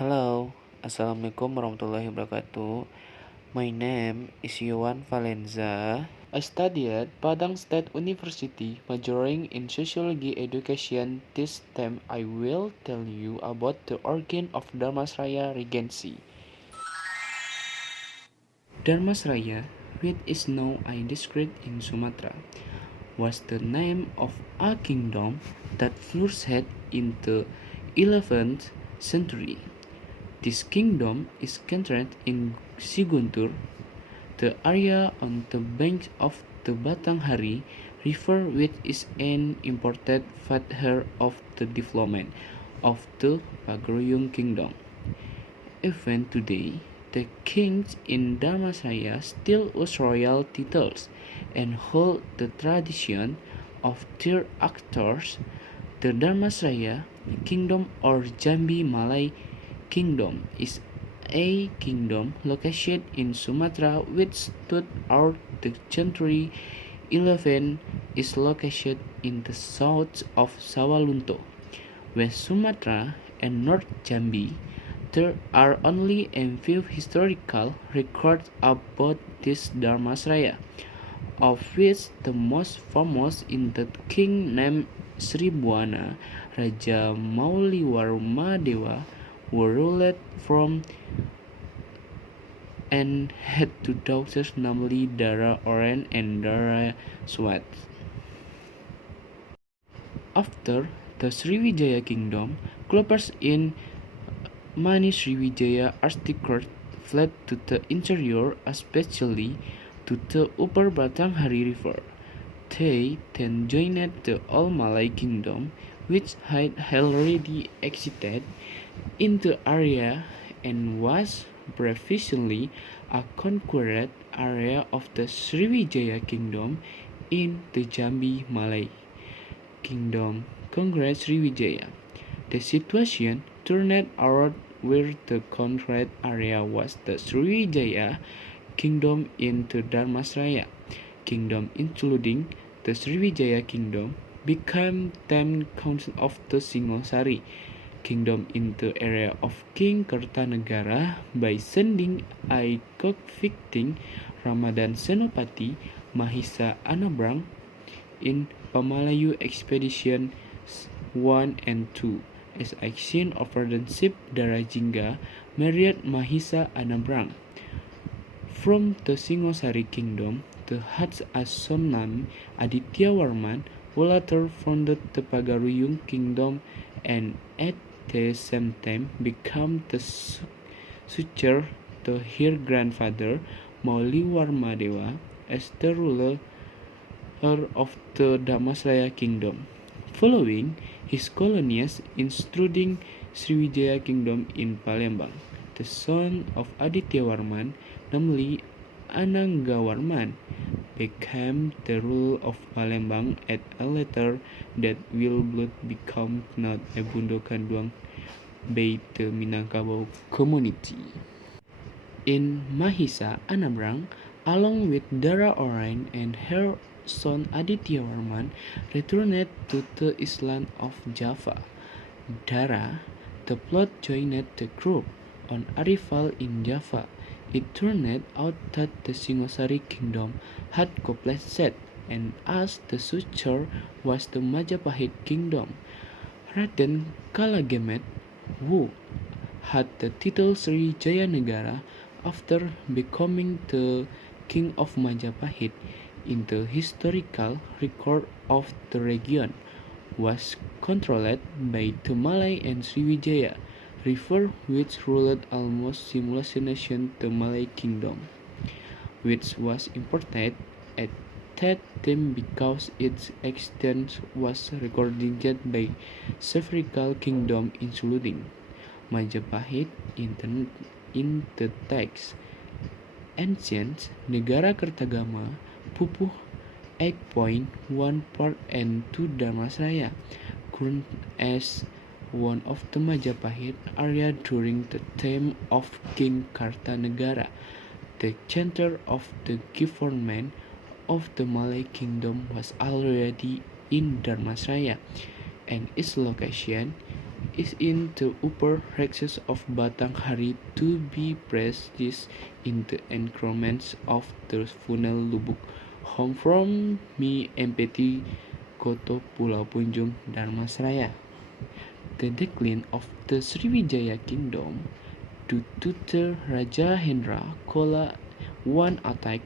Hello, Assalamualaikum warahmatullahi wabarakatuh. My name is Yoan Valenza. I study at Padang State University, majoring in Sociology Education. This time I will tell you about the origin of Dharmasraya Regency. Dharmasraya, which is now a district in Sumatra, was the name of a kingdom that flourished in the 11th century. This kingdom is centered in Siguntur, the area on the banks of the Batanghari River, which is an important factor of the development of the Pagaruyung kingdom. Even today, the kings in Dharmasraya still use royal titles and hold the tradition of their actors. The Dharmasraya kingdom or Jambi Malay Kingdom is a kingdom located in Sumatra which stood out the century 11 is located in the south of Sawalunto, West Sumatra and North Jambi. There are only a few historical records about this Dharmasraya, of which the most famous is the king named Sribuana Raja Mauliwarmadewa, who ruled from and had two daughters, namely Dara Oren and Dara Swat. After the Sriwijaya kingdom collapsed in many Sriwijaya aristocrats fled to the interior, especially to the upper Batanghari River. They then joined the old Malay kingdom, which had already existed in the area and was previously a conquered area of the Sriwijaya kingdom in the Jambi Malay kingdom conquered Sriwijaya. The situation turned around where the conquered area was the Sriwijaya kingdom in the Dharmasraya kingdom, including the Sriwijaya kingdom, became 10 council of the Singosari kingdom in the area of King Kertanegara by sending a convicting Ramadan Senopati Mahisa Anabrang in Pamalayu Expedition 1 and 2 as a sign of friendship. Darajingga married Mahisa Anabrang from the Singosari kingdom. The had a son named Aditya Warman, who later founded the Pagaruyung kingdom and at the same time became the successor to her grandfather Mauliwarmadewa as the ruler of the Dharmasraya kingdom. Following his colonies, including Sriwijaya kingdom in Palembang, the son of Aditya Warman, namely Ananggawarman, became the ruler of Palembang at a later that will become not a Bundokanduang by the Minangkabau community. In Mahisa Anabrang, along with Dara Orain and her son Aditya Warman, returned to the island of Java. Dara, the plot joined the group on arrival in Java. It turned out that the Singosari kingdom had collapsed, and as the successor was the Majapahit kingdom. Raden Kalagemet, who had the title Sri Jayanegara after becoming the king of Majapahit in the historical record of the region, was controlled by the Malay and Sriwijaya River, which ruled almost simultaneously the Malay kingdom, which was important at that time because its extent was recorded by several kingdoms, including Majapahit in the text. Ancient Negara Kertagama Pupuh 8.1 Part and 2 Dharmasraya current as one of the Majapahit area during the time of King Kartanegara. The center of the government of the Malay kingdom was already in Dharmasraya, and its location is in the upper reaches of Batanghari to be practiced in the encroachments of the funnel Lubuk. Home from me empty Koto Pulau Punjung Dharmasraya. The decline of the Sriwijaya Kingdom due to the Raja Hendra Kola one attack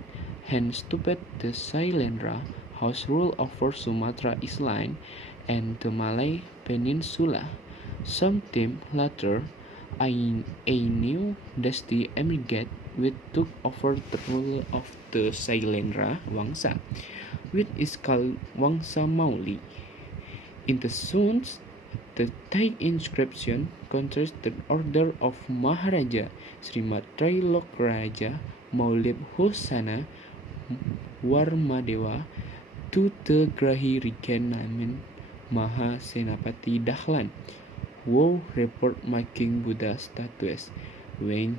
and stopped the Sailendra house rule over Sumatra Island and the Malay Peninsula. Sometime later, a new dynasty emerged which took over the rule of the Sailendra Wangsa, which is called Wangsa Mauli. In the Suns, the Thai inscription contrasts the order of Maharaja Srimat Trailokraja Maulid Husana Warmadewa to the Grahi Regent named Maha Senapati Dahlan. Wow report making Buddha statues weighing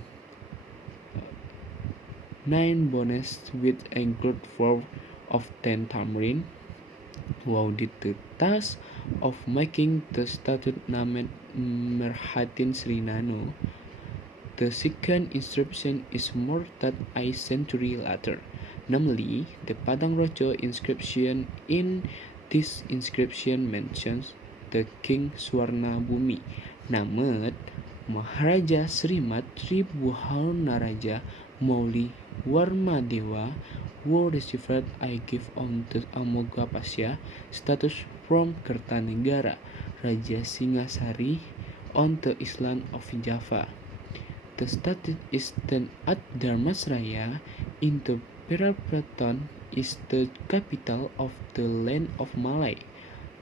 9 bones with a good 4 of 10 tamarind. Wow did the task of making the statue named Merhatin Srinano. The second inscription is more than a century later, namely the Padang Rojo inscription. In this inscription mentions the King Swarna Bumi, named Maharaja Srimat Tribhuwanaraja Mauli Warmadewa, who received a gift on the Amogapasya status from Kertanegara, Raja Singasari, on the island of Java. The statue is then at Dharmasraya in the Perambanan is the capital of the land of Malay.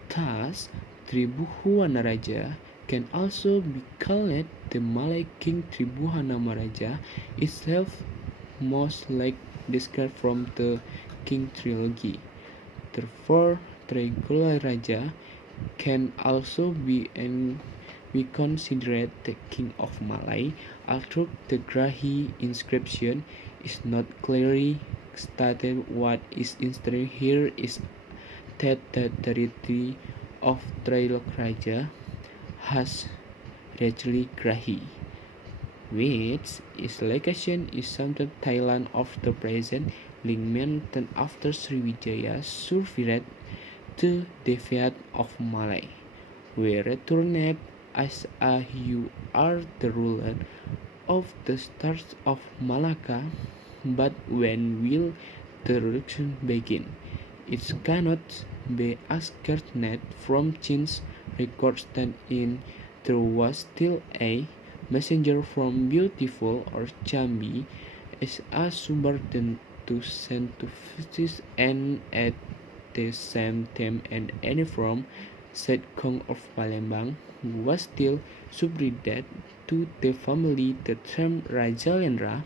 Thus, Tribhuwanaraja can also be called the Malay King Tribhuwanamaraja itself, most like described from the King trilogy. Therefore, Trigularaja can also be considered the king of Malay, although the Grahi inscription is not clearly stated. What is interesting here is that the territory of Trailokraja has actually Grahi, which is location is sometimes Thailand of the present, linked after Sriwijaya survived the defeat of Malay. We returned as you are the ruler of the stars of Malacca, but when will the revolution begin? It cannot be ascertained from Chin's records that in there was still a messenger from beautiful or Jambi as a subordinate to send to visit, and at the same time and any from said Kong of Palembang, who was still subordinate to the family. The term Rajalendra,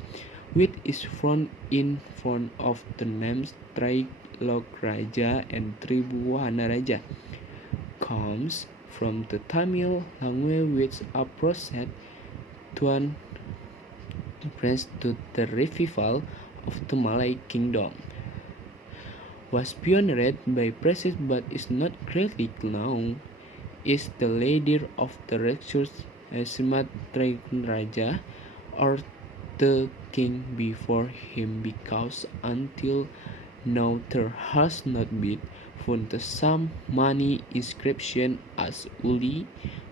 which is found in front of the names Trailokraja and Tribhuwanaraja, comes from the Tamil language, which approached to reference to the revival of the Malay kingdom. Was pioneered by Precis but is not greatly known, is the leader of the Rakshus Srimat Raja, or the king before him, because until now there has not been found some money inscription as Uli,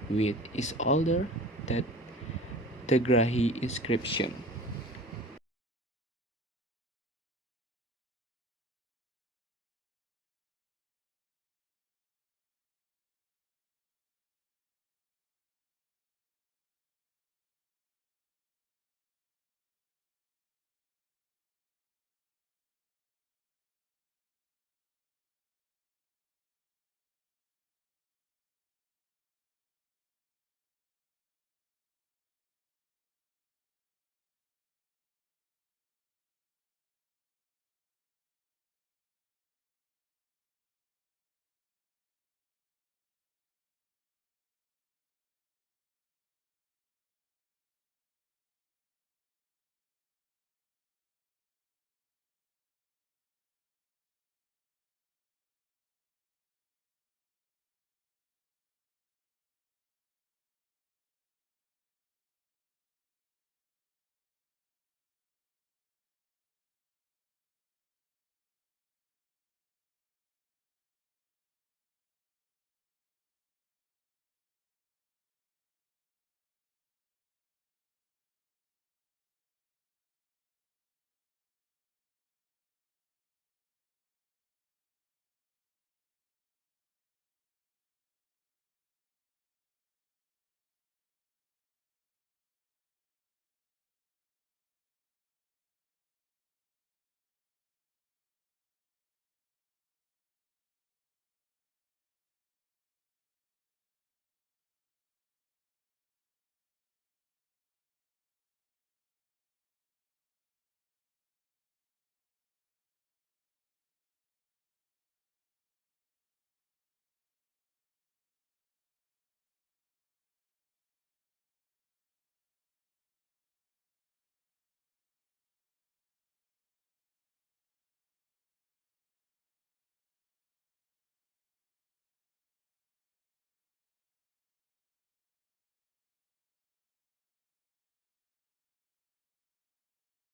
which is older than the Grahi inscription.